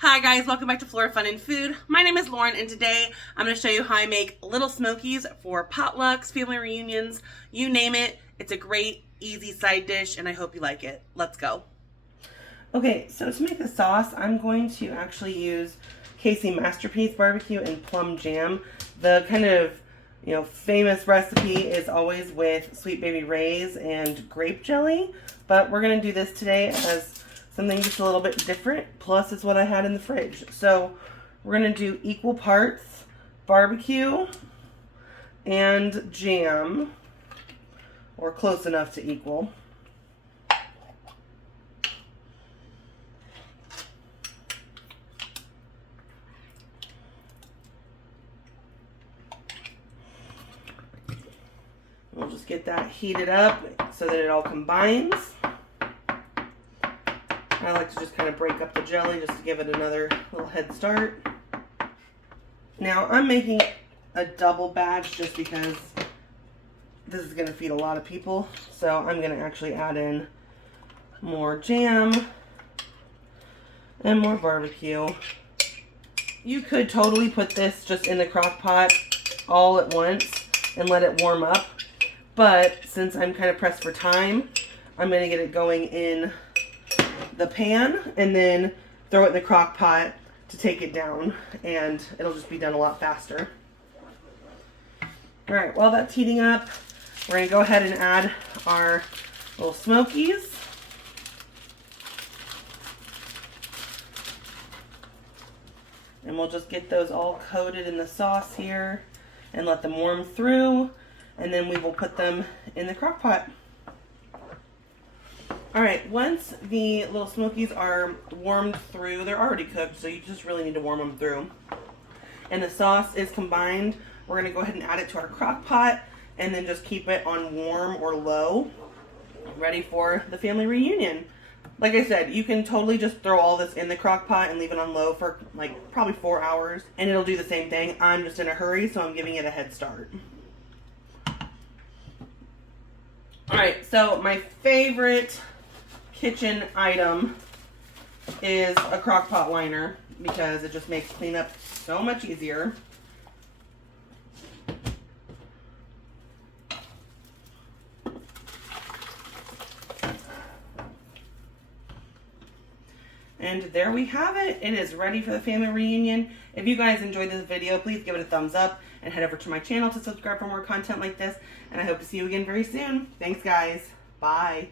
Hi guys, welcome back to Flora Fun and Food. My name is Lauren and today I'm going to show you how I make little Smokies for potlucks, family reunions, you name it. It's a great, easy side dish and I hope you like it. Let's go. Okay, so to make the sauce, I'm going to actually use Casey Masterpiece barbecue and plum jam. The kind of, famous recipe is always with Sweet Baby Ray's and grape jelly, but we're going to do this today as something just a little bit different, plus it's what I had in the fridge. So we're going to do equal parts barbecue and jam, or close enough to equal. We'll just get that heated up so that it all combines. I like to just kind of break up the jelly just to give it another little head start. Now I'm making a double batch just because this is going to feed a lot of people. So I'm going to actually add in more jam and more barbecue. You could totally put this just in the crock pot all at once and let it warm up. But since I'm kind of pressed for time, I'm going to get it going in the pan and then throw it in the crock pot to take it down, and it'll just be done a lot faster. Alright, while that's heating up, we're going to go ahead and add our little Smokies. And we'll just get those all coated in the sauce here and let them warm through, and then we will put them in the crock pot. Alright, once the little Smokies are warmed through, they're already cooked, so you just really need to warm them through. And the sauce is combined, we're going to go ahead and add it to our crock pot and then just keep it on warm or low, ready for the family reunion. Like I said, you can totally just throw all this in the crock pot and leave it on low for like probably 4 hours and it'll do the same thing. I'm just in a hurry, so I'm giving it a head start. Alright, so my favorite kitchen item is a crock pot liner because it just makes cleanup so much easier. And there we have it. It is ready for the family reunion. If you guys enjoyed this video, please give it a thumbs up and head over to my channel to subscribe for more content like this. And I hope to see you again very soon. Thanks, guys. Bye.